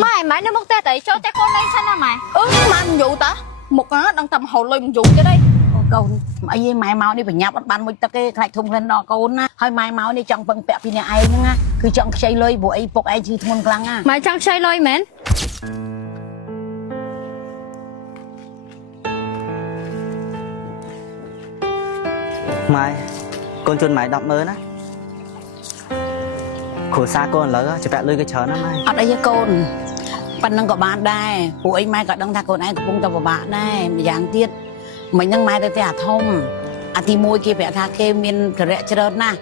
mày nó múc tê tại chỗ tê con lên xanh à mày mà mình dụ ta một á đang tầm hậu lôi mình dụ cho đây con ấy mai máu đi phải nhập bắt ban một tắc cái khai thùng lên nọ con á hơi mai máu đi trong phần pẹp pin này ai nữa cứ trong xây lôi bộ ấy phục ai chứ thôn clang á mày chẳng xây lôi mến mai con chuồn mày đọc mơ á khổ xa con lỡ chỉ vẽ lưới cái chớ nó mai ở đây với con bạn đang có bạn đây bộ ấy mai có đang thà con ấy cũng tao vào bạn đây dạng tiết mình đang mai tới nhà thông thì môi kia vẽ thà kia miền cái rẽ chơi na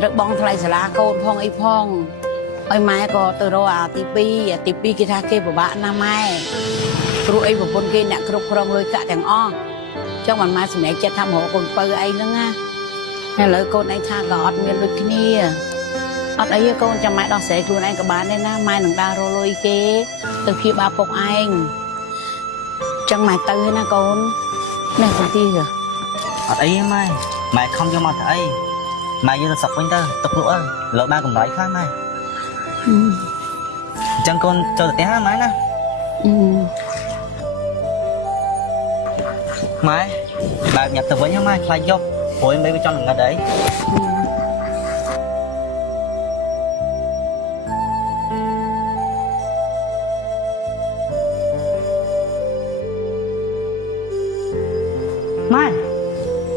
rất bong thay sả lá con phong ấy phong ấy mai có từ đâu tivi kia thà kia của bạn nam mai rồi ấy của con kia nè kêu kêu người cả thằng o trong mình mai sẽ chết thăm hộ con pơ ấy nữa nha hay là con ấy tha gọt miền đôi kia ở đây con cho mẹ đo sẽ luôn anh các bạn đây na mai nằng đa rô lôi kế từ khi ba phục anh chẳng mày tư na con này con ti rồi ở đấy mai mày không cho mặt ấy mày như là sập quanh tơ tục lụa lỡ ba cùng nói khác mai chẳng con cho được té máy nè mai bà nhập từ với nhau mai khai dốc hồi mấy cho đừng ở đấy mai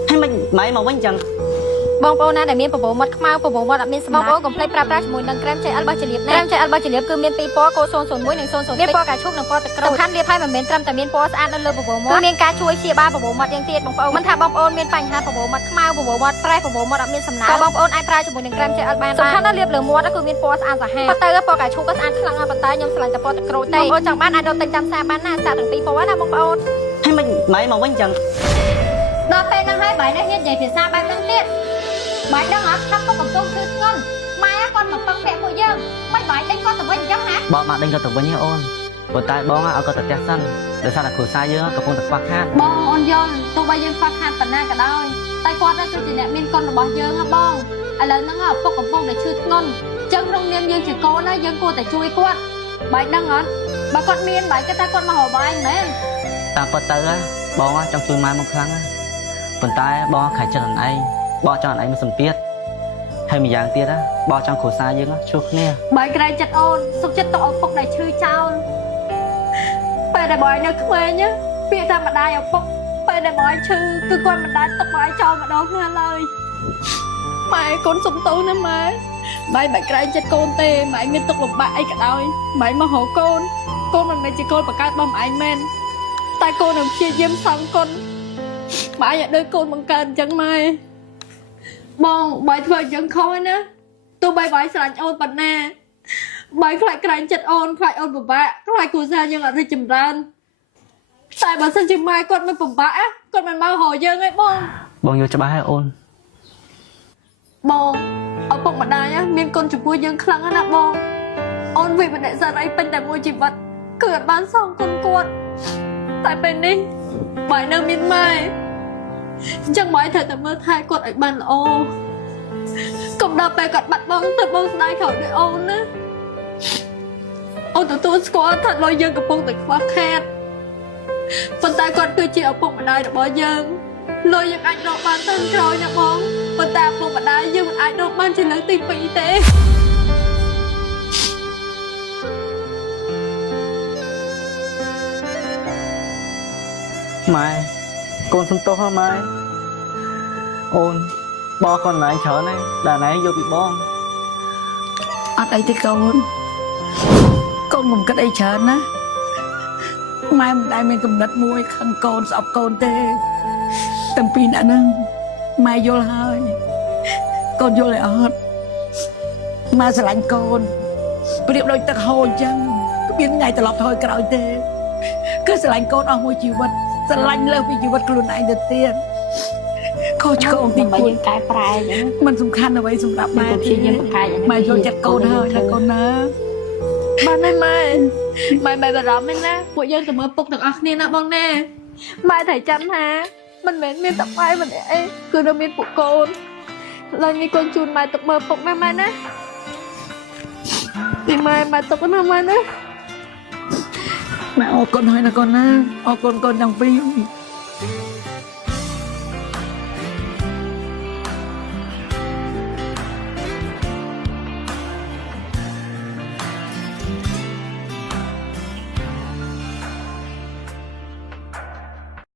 hay mày mà quanh chẳng bong bóng na để miên bong mật mau bong mật miên bong bóng complete pra pra mùi nâng krem chạy alba chỉ liệp krem chạy alba chỉ liệp cứ miên pi po cô son son mũi nâng son son miên po cả chúc nâng po tật cầu khăn liệp hai mà miên trâmแต่miên po ăn ăn lơ bong mật cứ miên cá chuối chia ba bong mậtยังเตี้ยบองมันทาบองmiênปัญหาbongมดmau bongมดปลายบองมดmiênสำนักบองไอปลายจมูกนางแกรมใจอัลบานสำคัญนั่นเรียบเหลือมดก็คือมินปอสอันสะแห่ปะเตอร์ปอกาชูก็อันคลังอันปะเตอร์ยมสลังจะปอตะโกรเตย์จากบ้านอันโดนตังจำแซมบ้านหน้าจากตั้งปีเพราะว่าน่ะบองให้mày mà quanh chẳng ដល់ពេលហ្នឹងហើយបាយនេះហ៊ាននិយាយភាសាបែបហ្នឹងទៀតបាយដឹងអត់ថាពុកកំពុងធ្វើធ្ងន់ម៉ែគាត់មកពឹងពាក់ពួកយើងមិនបាយដេញគាត់ទៅវិញអញ្ចឹងហ៎បងមកដេញគាត់ទៅវិញហ៎អូនប៉ុន្តែបងឲ្យគាត់ទៅផ្ទះសិនដោយសារតែគ្រួសារយើងកំពុងតែខ្វះខាតបងអូនយល់ទោះបីយើងខ្វះខាតប៉ុណ្ណាក៏ដោយតែគាត់គឺជាអ្នកមានកូនរបស់យើងហ៎បងឥឡូវហ្នឹងពុកកំពុងតែឈឺធ្ងន់អញ្ចឹងក្នុងនាមយើងជាកូនណាយើងគួរតែជួយគាត់បាយដឹងអត់បើគាត់មានបាយគេថាគាត់មករកបាយមែនតាមពិតទៅបងចង់ជួយម៉ែមកខ្លាំងប៉ុន្តែបងខៃចិត្តអនឯងបងចង់អនឯងមិនសម្ពាធហើយម្យ៉ាងទៀតបងចង់គ្រួសារយើងជួបគ្នាបាយក្រែងចិត្តអូនសុខចិត្តទៅឪពុកដែលឈឺចោលពេលដែលបាយនៅក្មេងពាក្យថាម្ដាយឪពុកពេលដែលបាយឈឺគឺគាត់មិនដែលទុកបាយចោលម្ដងណាឡើយម៉ែកូនសុំទោសណាម៉ែបាយមិនក្រែងចិត្តកូនទេម៉ែមានទុកលំបាកអីក៏ដោយម៉ែមករកកូនមិនមែនជាកូនបង្កើតរបស់ម៉ែឯងមែនតែកូននឹងព្យាយាមសងគុណម៉ែឲ្យដូចកូនបង្កើតអញ្ចឹងម៉ែបងបាយធ្វើអញ្ចឹងខុសណាទោះបីបាយស្រឡាញ់អូនប៉ុណ្ណាបាយខ្លាចក្រែងចិត្តអូនខ្លាចអូនពិបាកខ្លាចគ្រួសារយើងអត់រីកចម្រើនតែបើសិនជាម៉ែគាត់មិនពិបាកគាត់មិនមករកយើងទេបងយល់ច្បាស់ហើយអូនបងឪពុកម្ដាយមានគុណចំពោះយើងខ្លាំងណាស់បងអូនវិបដិសារីពេញតែមួយជីវិតគឺអត់បានសងគុណគាត់តែពេលនេះបាយនៅមានម៉ែអញ្ចឹងបាយត្រូវតែមើលថែគាត់ឲ្យបានល្អកុំដល់ពេលគាត់បាត់បង់ទៅបងស្ដាយក្រោយដោយអូនណាអូនទទួលស្គាល់ថាលុយយើងកំពុងតែខ្វះខាតប៉ុន្តែគាត់គឺជាឪពុកម្ដាយរបស់យើងលុយយើងអាចរកបានទៅក្រោយណាបងប៉ុន្តែឪពុកម្ដាយយើងមិនអាចរកបានជាលើកទី2ទេម៉ែកូនសុំទោសម៉ែអូនបងកូនណៃច្រើនហើយដល់ណៃយកពីបងអត់អីទេកូនមិនគិតអីច្រើនណាម៉ែមិនដែលមានកំណត់មួយខឹងកូនស្អប់កូនទេតាំងពីអ្នកហ្នឹងម៉ែយល់ហើយកូនយល់ឲ្យអត់ម៉ែស្រឡាញ់កូនប្រៀបដូចទឹកហូរអញ្ចឹងគ្មានថ្ងៃត្រឡប់ថយក្រោយទេគឺស្រឡាញ់កូនអស់មួយជីវិតស្រឡាញ់លើសពីជីវិតខ្លួនឯងទៅទៀតខុសឆ្គងទីមួយយើងកែប្រែអញ្ចឹងมันសំខាន់អ្វីសម្រាប់ម៉ែព្យាយាមបង្កាយម៉ែយល់ចិត្តកូនហើយណាកូនណាបានហើយម៉ែបារម្ភមែនណាពួកយើងទៅមើលពុកទាំងអស់គ្នាណាបងណាម៉ែត្រូវចាំថាមិនមែនមានតែម៉ែម្នាក់ឯងគឺនៅមានពួកកូនឡើងនេះកូនជូនម៉ែទឹកមើលពុកណាម៉ែណាទីម៉ែទុកណាម៉ែណា mẹ ô con hơi là con á ô con đang phí